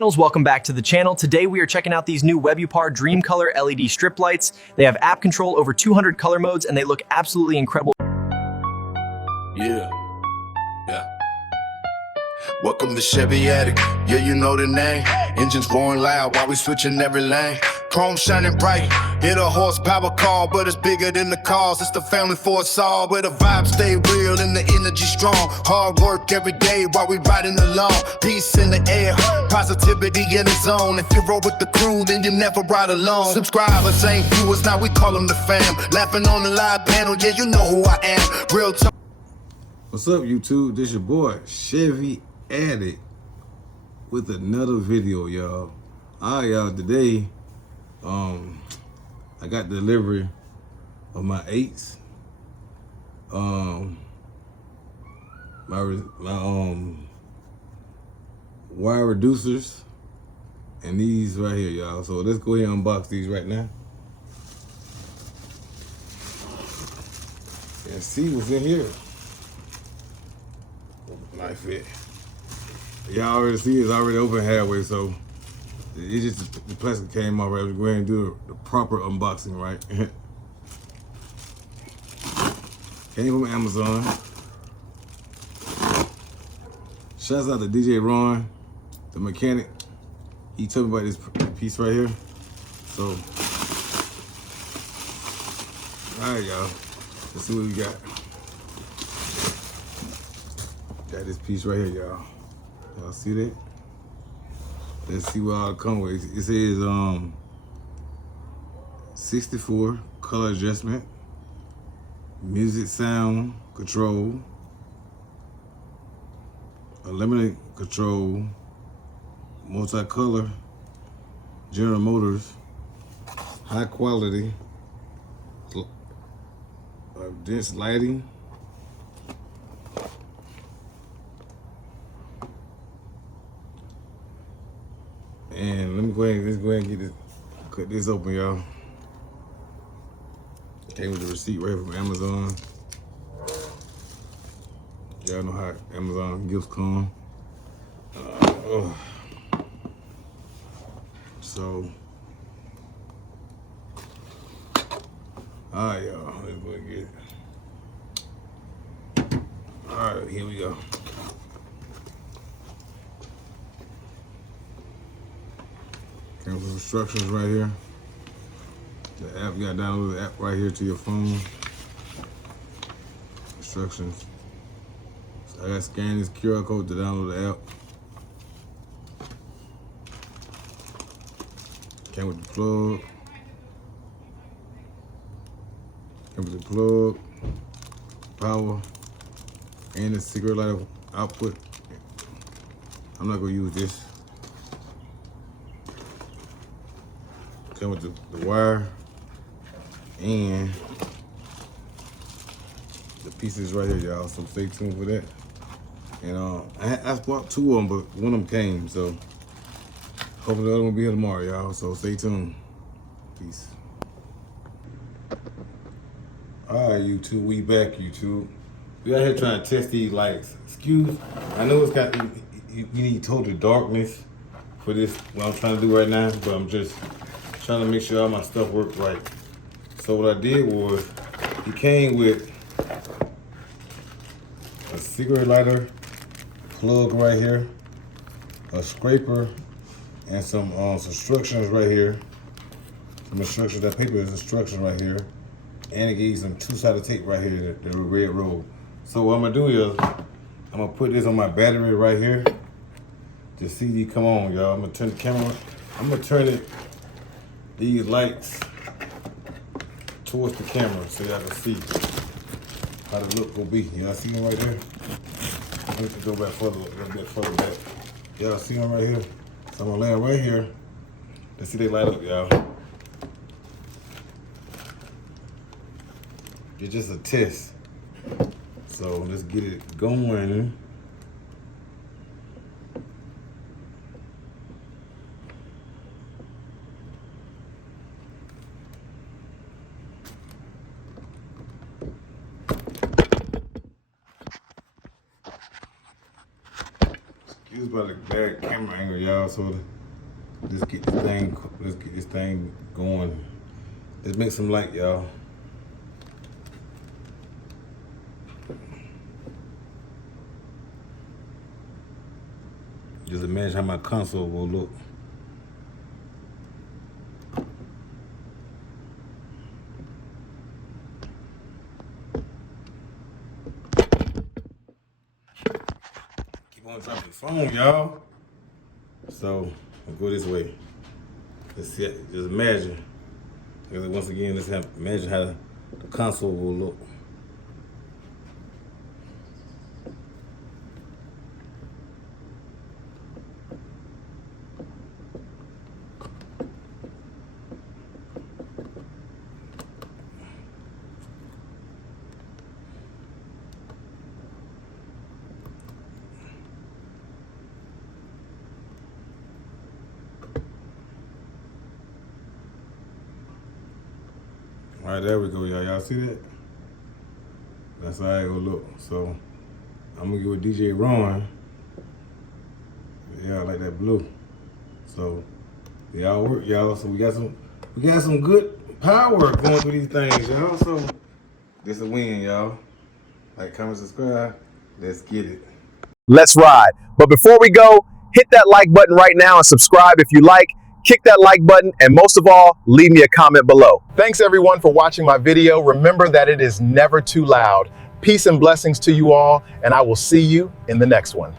Welcome back to the channel. Today we are checking out these new Webupar Dream Color LED strip lights. They have app control over 200 color modes and they look absolutely incredible. Yeah. Welcome to Chevy Attic. Yeah, you know the name. Engines roaring loud while we switching every lane. Chrome shining bright. Hit a horsepower car, but it's bigger than the cars. It's the family for us all, where the vibes stay real and the energy strong. Hard work every day while we riding along. Peace in the air, positivity in the zone. If you roll with the crew, then you never ride alone. Subscribers ain't viewers, now we call them the fam. Laughing on the live panel, yeah, you know who I am. Real talk. What's up, YouTube? This your boy Chevy Addict with another video, y'all. All right, y'all. Today, I got delivery of my 8s. My wire reducers, and these right here, y'all. So let's go ahead and unbox these right now and see what's in here. Knife fit. Y'all already see it's already open halfway, so it's just the plastic came off right. We'll go ahead and do the proper unboxing, right? Came from Amazon. Shouts out to DJ Ron, the mechanic. He told me about this piece right here. So, all right, y'all. Let's see what we got. Got this piece right here, y'all. Y'all see that? Let's see what all it come with. It says 64 color adjustment, music sound control, unlimited control, multicolor, General Motors, high quality, dense lighting. And let's go ahead and get this, cut this open, y'all. Came with the receipt right here from Amazon. Y'all know how Amazon gifts come. So, all right, y'all. Let's go and get it. All right, here we go. Came with instructions right here. The app, you gotta download the app right here to your phone. Instructions. So I gotta scan this QR code to download the app. Came with the plug. Came with the plug, power, and the cigarette lighter output. I'm not gonna use this. Came with the wire and the pieces right here, y'all. So stay tuned for that. And I bought 2 of them, but one of them came. So hopefully the other one will be here tomorrow, y'all. So stay tuned. Peace. All right, YouTube, we back, YouTube. We out here trying to test these lights. I know it's got you need total darkness for this. What I'm trying to do right now, but I'm just trying to make sure all my stuff worked right. So what I did was, he came with a cigarette lighter, plug right here, a scraper, and some instructions right here. Some instructions, that paper is instructions right here. And it gave you some 2-sided tape right here, the red roll. So what I'm gonna do is, I'm gonna put this on my battery right here to see these come on, y'all. I'm gonna turn the camera, I'm gonna turn these lights towards the camera so y'all can see how the look will be. Y'all see them right there? Let me go back further, a little bit further back. Y'all see them right here? So I'm gonna lay them right here. Let's see they light up, y'all. It's just a test. So let's get it going. Excuse is about a bad camera angle, y'all. So let's get this thing going. Let's make some light, y'all. Just imagine how my console will look. Keep on dropping the phone, y'all. So we'll go this way. Let's see, just imagine. Because once again, imagine how the console will look. All right, there we go, y'all. Y'all see that? That's how it gonna look. So I'm gonna give it DJ Ron. Yeah, I like that blue. So y'all work, y'all. So we got some good power going through these things, y'all. So this is a win, y'all. Like, comment, subscribe. Let's get it. Let's ride. But before we go, hit that like button right now and subscribe if you like. Kick that like button, and most of all, leave me a comment below. Thanks everyone for watching my video. Remember that it is never too loud. Peace and blessings to you all, and I will see you in the next one.